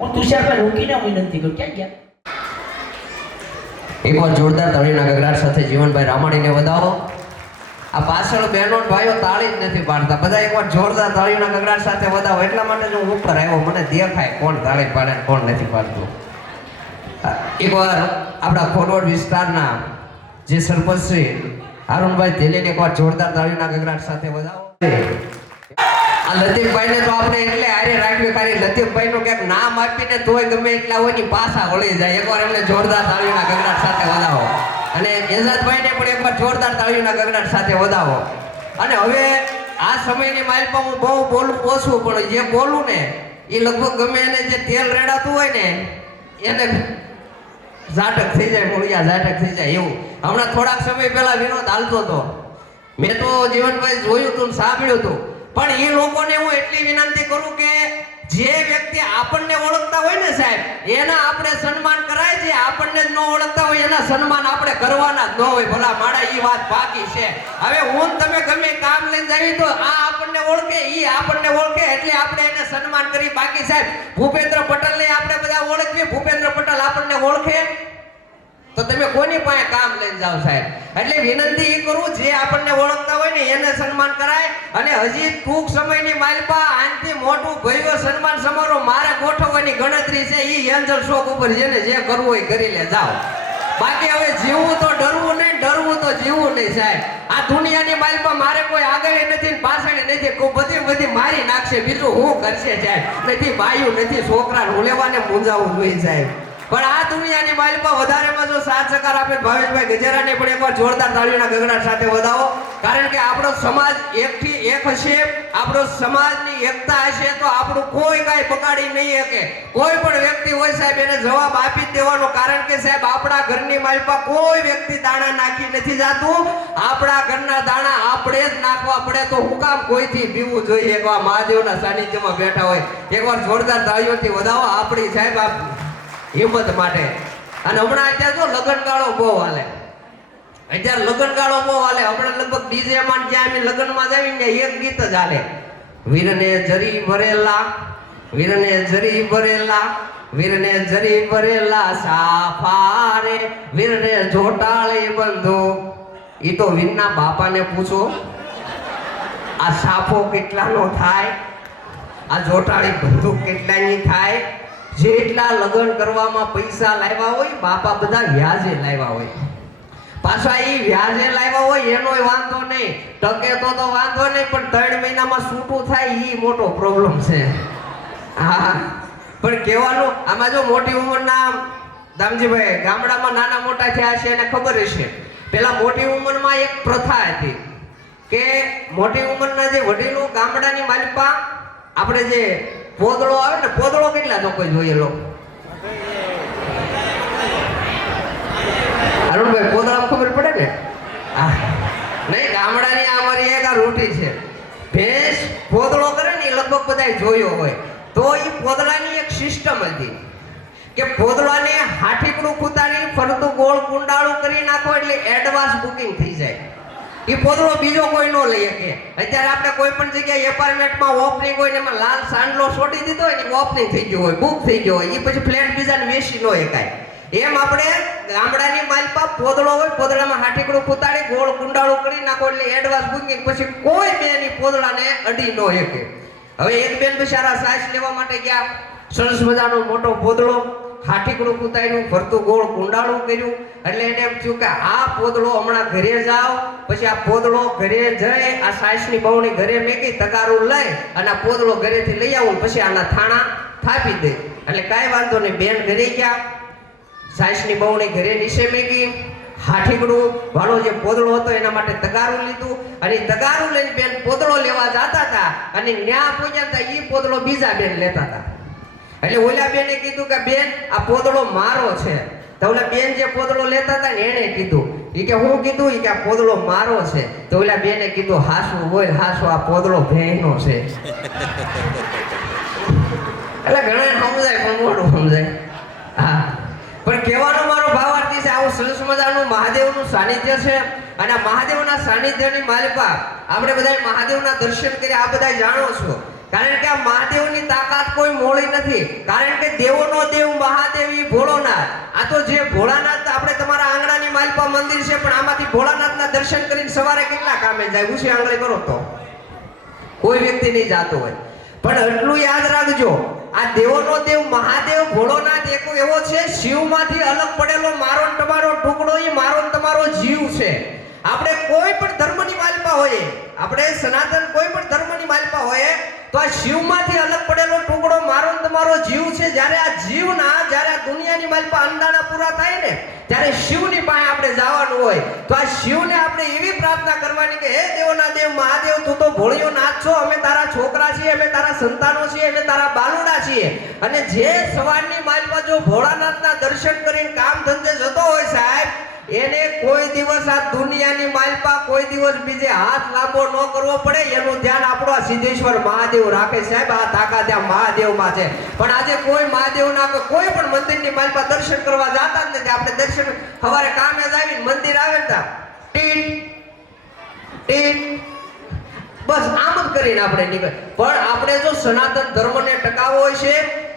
હું તુષારભાઈ રોકીને વિનંતી કરું, ક્યાં ગયા? એકવાર જોરદાર તાળીના ગગડાટ સાથે જીવનભાઈ રામાણીને વધાવો. આ પાછળ બહેનો ને ભાઈઓ તાળી જ નથી પાડતા, બધા એકવાર જોરદાર તાળીના ગગડાટ સાથે વધાવો. એટલા માટે જ હું ઉપર આવ્યો, મને દેખાય કોણ તાળી પાડે ને કોણ નથી પાડતું. એકવાર આપણા ફોરવર્ડ વિસ્તારના જે સરપંચ શ્રી અરુણભાઈ ધેલીને એકવાર જોરદાર તાળીના ગગડાટ સાથે વધાવો. આ લતીફભાઈને તો આપણે એટલે હારે રાખ્યું, ખાલી લતીફભાઈનું ક્યાંક નામ આપીને તોય ગમે એટલા હોય ની પાછા વળી જાય. એકવાર એમને જોરદાર તાળીના ગગડાટ સાથે વધાવો. અને એઝાદભાઈને પણ એકવાર જોરદાર તાળીના ગગડાટ સાથે વધાવો. અને હવે આ સમયની માઇલમાં હું બહુ બોલું ઓછું, પણ જે બોલું ને એ લગભગ ગમે એને જે તેલ રેડાતું હોય ને એને ઝાટક થઈ જાય, મૂળિયા ઝાટક થઈ જાય એવું. હમણાં થોડાક સમય પહેલા વિનોદ હાલતો હતો, મેં તો જીવનભાઈ જોયું હતું, સાંભળ્યું હતું. પણ એ લોકોને હું એટલી વિનંતી કરું કે જે વ્યક્તિ આપણને ઓળખતા હોય ને સાહેબ, એના આપણે સન્માન કરાય. જે આપણને જ ન ઓળખતા હોય એના સન્માન આપણે કરવાના જ ન હોય. ભલા માડા એ વાત બાકી છે. હવે હું તમે ગમે કામ લઈને જાવી તો આ આપણને ઓળખે, ઈ આપણને ઓળખે એટલે આપણે એને સન્માન કરી. બાકી સાહેબ ભૂપેન્દ્ર પટેલને આપણે બધા ઓળખીએ, ભૂપેન્દ્ર પટેલ આપણને ઓળખે તો તમે કોની પાસે કામ લઈને જાઓ સાહેબ. એટલે વિનંતી એ કરું, જે આપણને ઓળખતા હોય ને એને સન્માન કરાય. અને હજી ટૂંક સમયની માલપા આનથી મોટું ભવ્ય સન્માન સમારોહ મારે ગોઠવવાની ગણતરી છે. ઈ એન્જલ શોક ઉપર જેને જે કરવું હોય કરી લે, જાઓ. બાકી હવે જીવવું તો ડરવું નહીં, ડરવું તો જીવવું નહીં સાહેબ. આ દુનિયાની માલપા મારે કોઈ આગળ નથી ને પાછળ નથી, બધી બધી મારી નાખશે, બીજું હું કરશે સાહેબ. નથી ભાઈઓ નથી છોકરા હું લેવાને મૂંઝાવું જોઈએ સાહેબ. પણ આ દુનિયાની માઇલમાં વધારેમાં જો સાથ સહકાર આપે ભાવેશભાઈ ગજેરાને પણ એકવાર જોરદાર તાળીના ગગડાટ સાથે વધાવો. કારણ કે આપણો સમાજ એકથી એક હશે, આપણો સમાજની એકતા હશે તો આપણું કોઈ કાંઈ બગાડી નહીં શકે. કોઈ પણ વ્યક્તિ હોય સાહેબ એને જવાબ આપી જ દેવાનો. કારણ કે સાહેબ આપણા ઘરની માઇલમાં કોઈ વ્યક્તિ દાણા નાખી નથી જાતું. આપણા ઘરના દાણા આપણે જ નાખવા પડે. તો હું કામ કોઈથી પીવું જોઈએ? એકવાર મહાદેવના સાનિધ્યમાં બેઠા હોય એકવાર જોરદાર તાળીઓથી વધાવો આપણી સાહેબ હિંમત માટે. અને હમણાં અત્યારે જો લગ્નગાળો બહુ હાલે, અત્યારે લગ્નગાળો બહુ હાલે. હમણાં લગભગ ડીજે માં જ્યાં અમે લગ્નમાં જાવીને એક ગીત જ હાલે, વીરને જરી ભરેલા, વીરને જરી ભરેલા, વીરને જરી ભરેલા સાફારે, વીરને જોટાળી બંધો. ઈ તો વીરના બાપાને પૂછો આ સાફો કેટલાનો થાય, આ જોટાળી બંદૂક કેટલાની થાય. જેટલા લગ્ન કરવામાં પૈસા લાવ્યા હોય બાપા બધા વ્યાજે લાવ્યા હોય. પાછા ઈ વ્યાજે લાવ્યા હોય એનોય વાંધો નહીં, ટકે તો વાંધો નહીં, પણ 3 મહિનામાં છૂટું થાય ઈ મોટો પ્રોબ્લેમ છે. હા, પણ કહેવાનું આમાં જો મોટી ઉંમરના દામજીભાઈ ગામડામાં નાના મોટા થયા છે એને ખબર હશે. પેલા મોટી ઉંમરમાં એક પ્રથા હતી કે મોટી ઉંમરના જે વડીલો ગામડાની માલિપા આપણે જે પોદળો આવે ને, પોદળો કેટલા લોકો જોઈએ લો? અરુણભાઈ પોદળા ખબર પડે ને? હા નહીં, ગામડાની અમારી એક આ રોટી છે, ભેંસ પોદળો કરે ને લગભગ બધા જોયો હોય. તો એ પોદળાની એક સિસ્ટમ હતી કે પોદળાને હાથીકડું કૂતાની ફરતું ગોળ કુંડાળું કરી નાખો એટલે એડવાન્સ બુકિંગ થઈ જાય. એ પોદળો બીજો કોઈ નો લઈ શકે. અત્યારે આપણે કોઈ પણ જગ્યાએ એપાર્ટમેન્ટમાં ઓપનિંગ હોય ને એમાં લાલ સાંડલો છોડી દીધો હોય ને ઓપનિંગ થઈ ગયો હોય, બુક થઈ ગયો હોય, એ પછી ફ્લેટ બીજાને વેચી નો શકાય. એમ આપણે ગામડાની માલપા પોદળો હોય, પોદળામાં હાથીકડું કૂતાડી ગોળ કુંડાળું કરી નાખો એટલે એડવાન્સ બુકિંગ. પછી કોઈ બેની પોદળાને અડી નો શકે. હવે એક બેન બિચારા સાઈઝ લેવા માટે ગયા, સરસ મજાનો મોટો પોદળો હાથીકડું કૂતાડ્યું, ફરતું ગોળ કુંડાળું કર્યું. એટલે એને એમ થયું કે આ પોદળો હમણાં ઘરે જાવ, પછી આ પોદળો ઘરે જઈ આ સાસની બહુની ઘરે મેકી તગારું લઈ અને આ પોદળો ઘરેથી લઈ આવું, પછી આના થાણા થાપી દે. એટલે કાંઈ વાંધો નહીં, બેન ઘરે ગયા, સાસની બહુની ઘરે નીચે મેકી, હાથીકડું વાળો જે પોદળો હતો એના માટે તગારું લીધું. અને તગારું લઈને બેન પોદળો લેવા જતા હતા અને ન્યા પહોંચ્યા હતા એ પોદળો બીજા બેન લેતા હતા. એટલે ઓલા બેને કીધું કે બેન આ પોદળો મારો છે. તો ઓલા બેન જે પોદળો લેતા હતા ને એને કીધું, ઈ કે હું કીધું, ઈ કે આ પોદળો મારો છે. તો ઓલા બેને કીધું હાસુ બોલ, હાસુ આ પોદળો ભેંનો છે. એટલે ઘણા સમજાય પણ મોડું સમજાય. હા, પણ કહેવાનો મારો ભાવાર્થી છે આવું સરસ મજાનું મહાદેવનું સાનિધ્ય છે. અને આ મહાદેવના સાનિધ્યની માલિકા આપણે બધા મહાદેવના દર્શન કરી આ બધા જાણો છો કારણ કે આ મહાદેવની તાકાત કોઈ મોળી નથી. કારણ કે દેવોનો દેવ મહાદેવ ઈ ભોળોનાથ. આ તો જે ભોળાનાથ આપણે તમારા આંગણાની માલપા મંદિર છે, પણ આમાંથી ભોળાનાથના દર્શન કરીને સવારે કેટલા કામે જાય? ઉછી આંગળે કરો તો કોઈ વ્યક્તિ નહીં જાતો હોય. પણ એટલું યાદ રાખજો, આ દેવોનો દેવ મહાદેવ ભોળોનાથ એક એવો છે, શિવમાંથી અલગ પડેલો મારો ને તમારો ટુકડો, ઈ મારો ને તમારો જીવ છે. આપણે કોઈ પણ ધર્મની માલપા હોઈએ, આપણે સનાતન કોઈ પણ ધર્મની માલપા હોઈએ, તો આ શિવમાંથી અલગ પડેલો ટુકડો મારો ને તમારો જીવ છે. જ્યારે આ જીવના, જ્યારે આ દુનિયાની માલપા અંધારા પૂરા થાય ને, ત્યારે શિવની પાસે આપણે જવાનું હોય. તો આ શિવને આપણે એવી પ્રાર્થના કરવાની કે હે દેવોના દેવ મહાદેવ, તું તો ભોળિયો નાથ છો, અમે તારા છોકરા છીએ, અમે તારા સંતાનો છીએ, અમે તારા બાલુડા છીએ. અને જે સવારની માલપા જો ભોળાનાથના દર્શન કરીને કામ ધંધે જતો હોય સાહેબ, એને કોઈ દિવસ આ દુનિયાની માલપા કોઈ દિવસ બીજે હાથ લાંબો ન કરવો પડે. એનું ધ્યાન આપણો આ સિદ્ધેશ્વર મહાદેવ રાખે સાહેબ. આ તાકાત ત્યાં મહાદેવમાં છે. પણ આજે કોઈ મહાદેવના કોઈ પણ મંદિરની માલપા દર્શન કરવા જતા જ નથી. આપણે દર્શન સવારે કામે જ આવીને મંદિર આવે ને તા ટીટ ટીટ બસ આમ જ કરીને આપણે નીકળે. પણ આપણે જો સનાતન ધર્મને ટકાવવો હોય છે,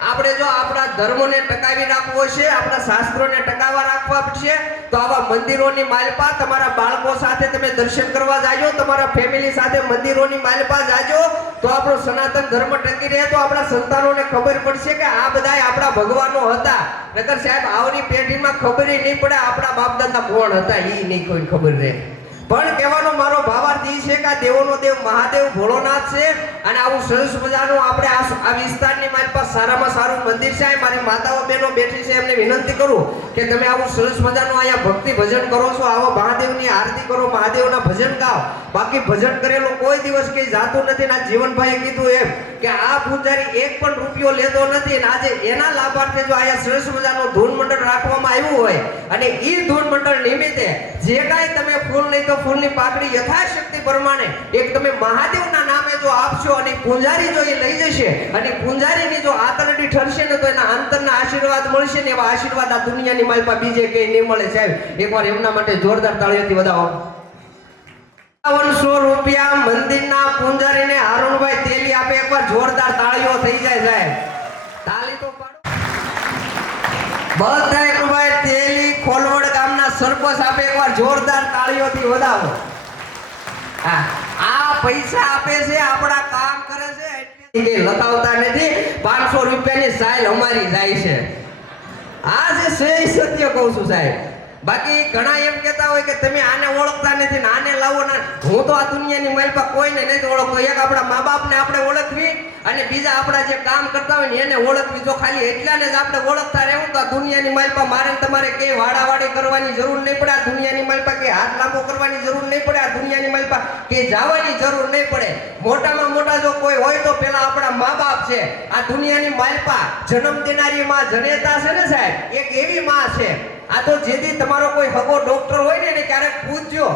આપણે જો આપણા ધર્મને ટકાવી રાખવો હોય છે, આપણા શાસ્ત્રોને ટકાવવા રાખવા પડશે, તો આવા મંદિરોની માલપા તમારા બાળકો સાથે તમે દર્શન કરવા જાજો, તમારા ફેમિલી સાથે મંદિરોની માલપા જાજો, તો આપણો સનાતન ધર્મ ટકી રહે. તો આપણા સંતાનોને ખબર પડશે કે આ બધાય આપણા ભગવાનો હતા. નકર સાહેબ આવની પેઢીમાં ખબર નહીં પડે આપણા બાપ દાદા કોણ હતા, એ નહીં કોઈ ખબર રહે. પણ કહેવાનો મારો ભાવાર્થ એ છે કે આ દેવોનો દેવ મહાદેવ ભોળોનાથ છે. અને આવું સરસ મજાનું આપણે આ વિસ્તારની માલપા સારામાં સારું મંદિર છે. મારી માતાઓ બહેનો બેઠી છે, એમને વિનંતી કરું કે તમે આવું સરસ મજાનું અહીંયા ભક્તિ ભજન કરો છો, આવો મહાદેવની આરતી કરો, મહાદેવના ભજન ગાઓ. બાકી ભજન કરેલું કોઈ દિવસ કઈ જાતું નથી. ના જીવનભાઈએ કીધું એમ કે આ પૂજારી એક પણ રૂપિયો લેતો નથી. અને આજે એના લાભાર્થે જો અહીંયા સરસ મજાનું ધૂન મંડળ રાખવામાં આવ્યું હોય, અને ઈ ધૂન મંડળ નિમિત્તે જે કાંઈ તમે ફૂલ નહીં તો ફૂલની પાકડી યથાશક્તિ પ્રમાણે એક તમે મહાદેવના નામે જો આપશો, અને પૂજારી જો એ લઈ જશે, અને પૂજારીની જો આતરડી ઠરશે ને, તો એના અંતરના આશીર્વાદ મળશે ને. એવા આશીર્વાદ આ દુનિયાની માલપા બીજે કઈ નહીં મળે સાહેબ. એકવાર એમના માટે જોરદાર તાળીઓથી વધાવો. 5500 રૂપિયા મંદિરના પૂજારીને હારુણભાઈ તેલી આપે. એકવાર જોરદાર તાળીઓ થઈ જાય સાહેબ. તાળી તો પાડો. બધા એકભાઈ તેલી ખોલવડ ગામના સરપંચ આપે. એકવાર જોરદાર તાળીઓથી વધાવો. હા, આ પૈસા આપે છે, આપણા કામ કરે છે, એટલે લખાવતા નથી. 500 રૂપિયાની સાઈલ અમારી જાય છે. આ જે સત્ય કહું છું સાહેબ. બાકી ઘણા એમ કહેતા હોય કે તમે આને ઓળખતા નથી ને આને લાવો ના. હું તો આ દુનિયાની માલપા કોઈને નથી ઓળખતો. એક આપણા મા બાપને આપણે ઓળખવી, અને બીજા આપણા જે કામ કરતા હોય ને એને ઓળખવી. જો ખાલી એટલાને જ આપણે ઓળખતા રહેવું તો આ દુનિયાની માલપા મારે તમારે કે વાડાવાડી કરવાની જરૂર નહીં પડે. આ દુનિયાની માલપા કે હાથ લાંબો કરવાની જરૂર નહીં પડે. આ દુનિયાની માલપા કે જવાની જરૂર નહીં પડે. મોટામાં મોટા જો કોઈ હોય તો પેલા આપણા મા બાપ છે. આ દુનિયાની માલપા જન્મ દેનારી માં જનેતા છે ને સાહેબ, એક એવી માં છે. આ તો જેથી તમારો કોઈ હગો ડોક્ટર હોય ને એને ક્યારેક પૂછજો,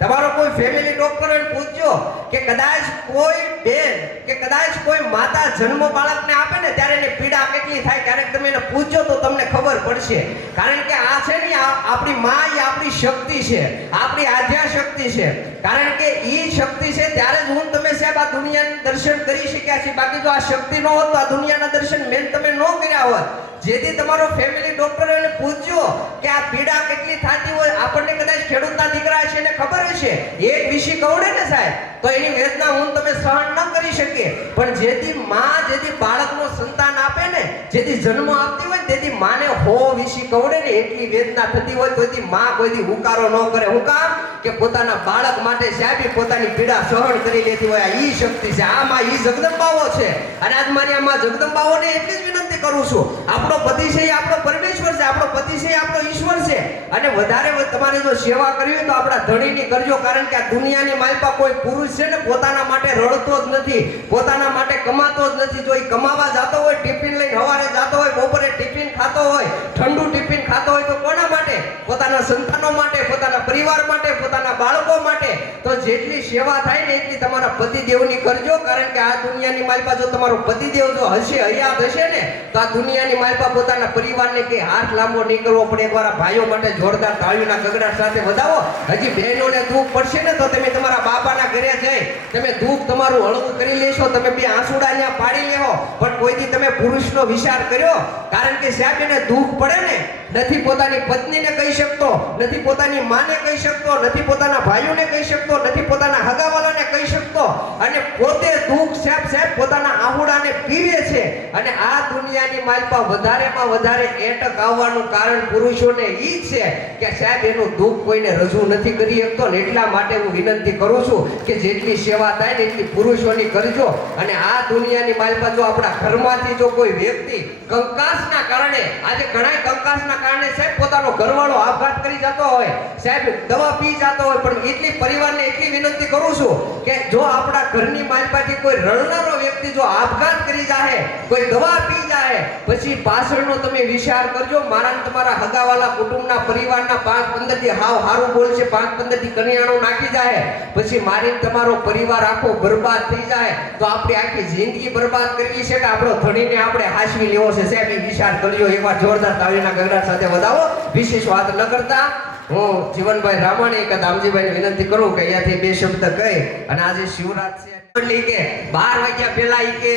તમારો કોઈ ફેમિલી ડોક્ટર હોય પૂછજો કે કદાચ કોઈ બેન કે કદાચ કોઈ માતા જન્મ બાળકને આપે ને ત્યારે એને પીડા કેટલી થાય, ક્યારેક તમે એને પૂછજો તો તમને ખબર પડશે. કારણ કે આ છે ને આપણી માં, એ આપણી શક્તિ છે, આપણી આધ્યા શક્તિ છે. કારણ કે ઈ શક્તિ છે ત્યારે જ હું તમે સાહેબ આ દુનિયાના દર્શન કરી શક્યા છે. બાકી જો આ શક્તિ ન હોત તો આ દુનિયાના દર્શન મેં તમે ન કર્યા હોત. જેથી તમારો ફેમિલી ડોક્ટર એને પૂછજો કે આ પીડા કેટલી થતી હોય. આપણને કદાચ ખેડૂતના દીકરા છે એને ખબર હશે, એક વિષય કવડે ને સાહેબ તો એની વેદના હું તમે સહન ન કરી શકીએ. પણ જેથી માં જેથી બાળકનો સંતાન આપે ને, જેથી જન્મ આપતી હોય તેથી માને હો વિષય કવડે ને એટલી વેદના થતી હોય તોથી માં કોઈથી હુકારો ન કરે. હું કામ કે પોતાના બાળક માટે સાહેબ પોતાની પીડા સહન કરી લેતી હોય. આ ઈ શક્તિ છે, આ માં ઈ જગદંબાઓ છે. અને આજ મારી આ માં જગદંબાઓને એટલી જ વિનંતી કરું છું, આપણો પતિ છે એ આપણો પરમેશ્વર છે, આપણો પતિ છે એ આપણો ઈશ્વર છે. અને વધારે તમારે જો સેવા કરવી હોય તો આપણા ધણીની કરજો. કારણ કે આ દુનિયાની માલપા કોઈ પુરુષ છે ને પોતાના માટે રડતો જ નથી, પોતાના માટે કમાતો જ નથી. જો એ કમાવા જતો હોય, ટિફિન લઈને સવારે જતો હોય, બપોરે ટિફિન ખાતો હોય, ઠંડુ ટિફિન ખાતો હોય તો કોના માટે? પોતાના સંતાનો માટે, પોતાના પરિવાર માટે, પોતાના બાળકો માટે. તો જેટલી સેવા થાય ને એટલી તમારા પતિદેવની કરજો, કારણ કે આ દુનિયાની માલપા જો તમારો પતિદેવ જો હશે, હયાત હશે ને, તો આ દુનિયાની માલપા પોતાના પરિવારને કે હાથ લાંબો નહીં કરવો પડે. એકવાર આ ભાઈઓ માટે જોરદાર તાળીઓના ગગડાટ સાથે વધાવો. હજી બહેનોને દુઃખ પડશે ને તો તમે તમારા બાપાના ઘરે જઈ તમે દુઃખ તમારું હળવું કરી લેશો, તમે બે આંસુડા ત્યાં પાડી લેવો. પણ કોઈથી તમે પુરુષનો વિચાર કર્યો? કારણ કે સાહેબ એને દુઃખ પડે ને, નથી પોતાની પત્નીને કહી શકતો, નથી પોતાની માને કહી શકતો, નથી પોતાના ભાઈઓને કહી શકતો, નથી પોતાના હગાવાલાને કહી શકતો, અને પોતે દુઃખ સાહેબ પોતાના આહુડાને પીવે છે. અને આ દુનિયાની માલપા વધારેમાં વધારે એટક આવવાનું કારણ પુરુષોને ઈ છે કે સાહેબ એનું દુઃખ કોઈને રજૂ નથી કરી શકતો. ને એટલા માટે હું વિનંતી કરું છું કે જેટલી સેવા થાય ને એટલી પુરુષોની કરજો. અને આ દુનિયાની માલપા જો આપણા ઘરમાંથી જો કોઈ વ્યક્તિ કંકાસના કારણે, આજે ઘણા કંકાસના કારણે સાહેબ પોતાનો ઘરવાળો આપઘાત કરી જતો હોય, સાહેબ દવા પી જતો હોય, પણ એટલી પરિવારને એટલી વિનંતી કરું છું કે જો આપણા ઘરની માલપાથી કોઈ રડનારો વ્યક્તિ જો આપઘાત કરી જાય, કોઈ દવા પી જાય, પછી પાછળનો તમે વિચાર કરજો. મારા ને તમારા હગાવાલા કુટુંબના પરિવારના 5-15 થી હાવ હારું બોલશે, 5-15 થી કરિયાણું નાખી જાય, પછી મારી તમારો પરિવાર આખો બરબાદ થઈ જાય, તો આપણી આખી જિંદગી બરબાદ કરવી છે કે આપણો ધણીને આપણે હાંસવી લેવો છે? સાહેબ એ વિચાર કરજો. એકવાર જોરદાર તાળીના ગગડાટ સાથે વધાવો. વિશેષ વાત ન કરતા હું જીવનભાઈ રામાણી કે દામજીભાઈને વિનંતી કરું કે અહીંયાથી બે શબ્દ કહી. અને આજે શિવરાત છે એટલે કે 12 વાગ્યા પહેલા ઈ કે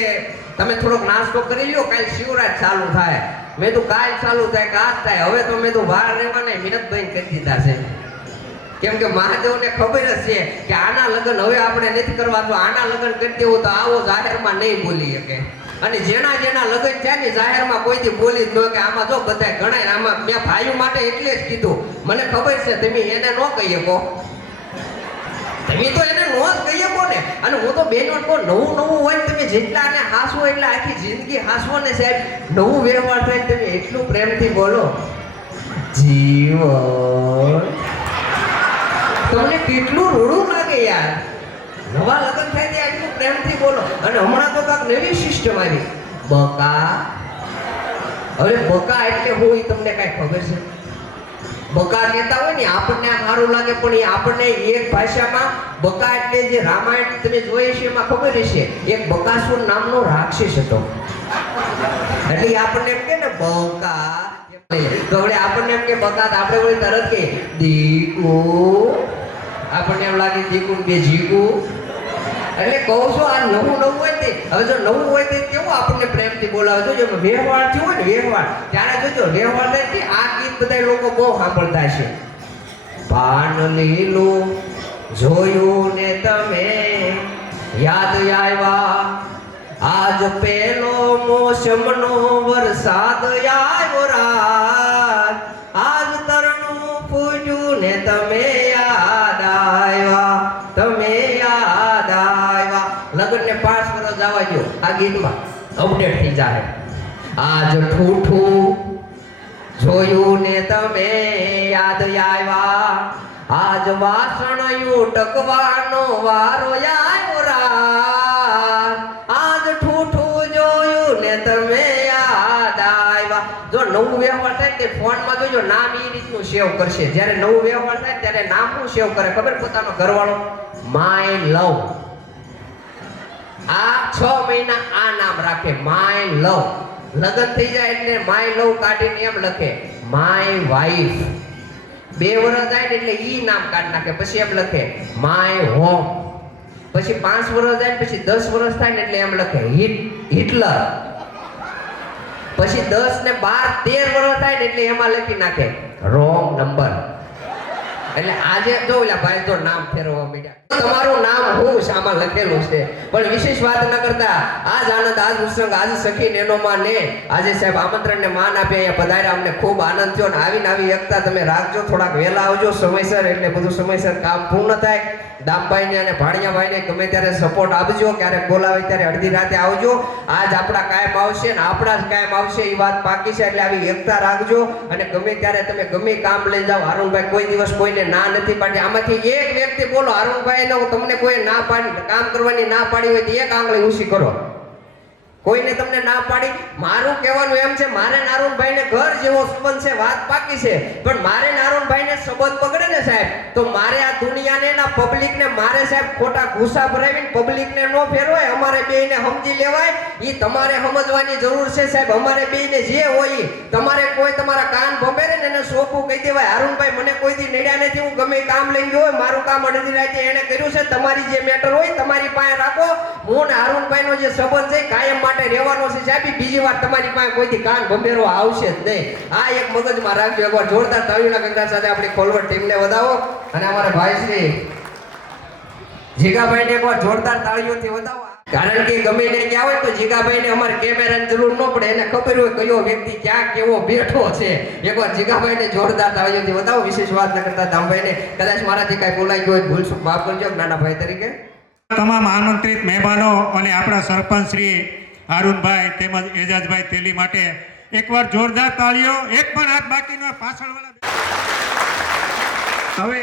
તમે થોડોક નાસ્તો કરી લ્યો, કાલ શિવરાત ચાલુ થાય. મેં તો કાલ ચાલુ થાય કે આજ થાય. હવે તો મેં તો વાર રહેવાના મિનતભાઈ કરી દીધા છે, કેમ કે મહાદેવને ખબર જ છે કે આના લગ્ન હવે આપણે નથી કરવા, તો આના લગ્ન કરી દેવું તો આવો જાહેરમાં નહીં બોલી શકે. અને જેના લગ્ન થયા ને જાહેરમાં કોઈથી બોલી જ ન કે આમાં જો બધાય ગણાય. આમાં મેં ભાઈઓ માટે એટલે જ કીધું, મને ખબર છે તમે એને ન કહી શકો, તમે તો એને નો જ કહી શકો ને. અને હું તો બેનો નવું હોય તમે જેટલા આને હાસવો એટલે આખી જિંદગી હાસવો ને સાહેબ. નવું વ્યવહાર થાય તમે એટલું પ્રેમથી બોલો, જીવન તમને કેટલું રૂડું લાગે યાર. નવા લગ્ન થાય ત્યાં એટલું પ્રેમથી બોલો. અને હમણાં તો કાંક નવી સિસ્ટમ આવી, બકા. હવે બકા એટલે હું ઈ તમને કાંઈ ખબર છે? બકા કહેતા હોય ને આપણને આમ સારું લાગે, પણ એ આપણને એક ભાષામાં બકા એટલે જે રામાયણ તમે જોઈ છે એમાં ખબર હશે, એક બકાસુર નામનો રાક્ષસ હતો. એટલે આપણને એમ કે ને બકા, તો હવે આપણને એમ કે બકા, આપણે વળી તરત કે દીકુ. આપણને એમ લાગે દીકુ બે જીકુ. એટલે કહું છું આ નવું હોય તે, હવે જો નવું હોય તે કેવું આપણને પ્રેમથી બોલાવે. જોજો વ્યવહાર થયો હોય ને વ્યવહાર, ત્યારે જોજો વ્યવહાર થાય આ ગીત બધા લોકો બહુ સાંભળતા છે. પાન લીલું જોયું ને તમે યાદ આવ્યા, આજ પેલો મોસમનો વરસાદ આવ્યો રાત, આજ તરણું ફૂટ્યું ને તમે યાદ આવ્યા, તમે યાદ આવ્યા. લગ્નને 5 વર્ષ જવા દો, આ ગીતમાં અપડેટ થઈ જાય. આજ ઠૂઠું જોયું ને તમે યાદ આવ્યા, આજ વાસણ ઉટકવાનો વારો આવ્યો રાત, આજ ઠૂઠું જોયું ને તમે યાદ આવ્યા. જો નવું વ્યવહાર થાય તે ફોનમાં જોજો નામ એ રીતનું સેવ કરશે. જ્યારે નવું વ્યવહાર થાય ત્યારે નામ શું સેવ કરે ખબર? પોતાનો ઘરવાળો માય લવ. આ 6 મહિના આ નામ રાખે, માય લવ. લગ્ન થઈ જાય એટલે માય લવ કાઢીને એમ લખે માય વાઈફ. 2 વર્ષ જાય ને એટલે ઈ નામ કાઢી નાખે, પછી એમ લખે માય હોમ. પછી 5 વર્ષ જાય પછી 10 વર્ષ થાય ને એટલે એમ લખે હિટલર. પછી 10 ને 12 13 વર્ષ થાય ને એટલે એમાં લખી નાખે રોંગ નંબર. એટલે આજે જો ઓલા ભાઈ તો નામ ફેરવવા માંડ્યા. તમારું નામ હું આમાં લખેલું છે. પણ વિશેષ વાત ન કરતા આજ આનંદ, આજ ઉત્સંગ, આજ સખી નેનોમાં ને આજે સાહેબ આમંત્રણને માન આપી અહીંયા પધાર્યા. અમને ખૂબ આનંદ થયો. અને આવી એકતા તમે રાખજો, થોડાક વહેલા આવજો સમયસર, એટલે બધું સમયસર કામ પૂર્ણ થાય. દામભાઈને અને ભાણિયાભાઈને ગમે ત્યારે સપોર્ટ આપજો, ક્યારેક બોલાવે ત્યારે અડધી રાતે આવજો. આજ આપણા કાયમ આવશે ને આપણા જ કાયમ આવશે એ વાત પાકી છે. એટલે આવી એકતા રાખજો. અને ગમે ત્યારે તમે ગમે કામ લઈ જાઓ. અરુણભાઈ કોઈ દિવસ કોઈને ના નથી પાડી. આમાંથી એક વ્યક્તિ બોલો અરુણભાઈ ને તમને કોઈ ના પાડી કામ કરવાની ના પાડી હોય તો એક આંગળી ઊંચી કરો. કોઈને તમને ના પાડી. મારું કહેવાનું એમ છે, મારે નારુણભાઈને ઘર જેવો સંબંધ છે, વાત પાકી છે, પણ મારે નારુણભાઈને સંબંધ પકડે ને સાહેબ, તો મારે આ દુનિયાને ના પબ્લિકને મારે સાહેબ ખોટા ગુસ્સા ભરાવીને પબ્લિકને નો ફેરવાય. અમારે બેયને સમજી લેવાય. ઈ તમારે સમજવાની જરૂર છે સાહેબ. અમારે બેયને જે હોય ઈ તમારે કોઈ તમારા કાન ભંભેરે ને એને સોપું કહી દેવાય. હારુનભાઈ મને કોઈ દી નડ્યા નથી, હું ગમે ઈ કામ લઈ ગયો હોય, મારું કામ અડધી રાતે એને કર્યું છે. તમારી જે મેટર હોય તમારી પાસે રાખો. હું ને હારુનભાઈનો જે સંબંધ છે કાયમ માટે રહેવાનો છે સાહેબ. બીજી વાર તમારી પાસે કોઈથી કાન ભંભેરો આવશે જ નહીં. આ એક મગજમાં રાખજો. એકવાર જોરદાર તાળીઓના ગગડા સાથે આપણી ખોલવટ ટીમને વધાવો અને અમારા ભાઈ શ્રી જીગાભાઈને એકવાર જોરદાર તાળીઓથી વધાવો. કારણ કે ગમે ને ક્યાં હોય તો જીગાભાઈને અમારે કેમેરાની જરૂર ન પડે, એને ખબર હોય કયો વ્યક્તિ ક્યાં કેવો બેઠો છે. એકવાર જીગાભાઈને જોરદાર તાળીઓથી વધાવો. વિશેષ વાત ન કરતા ધામભાઈને કદાચ મારાથી કાંઈ બોલાઈ ગયો હોય ભૂલ ચૂક માફ કરજો નાના ભાઈ તરીકે. તમામ આમંત્રિત મહેમાનો અને આપણા સરપંચ શ્રી હારુનભાઈ તેમજ એજાજભાઈ તેલી માટે એકવાર જોરદાર તાળીઓ. એક પણ હાથ બાકી ન પાછળવાળા. હવે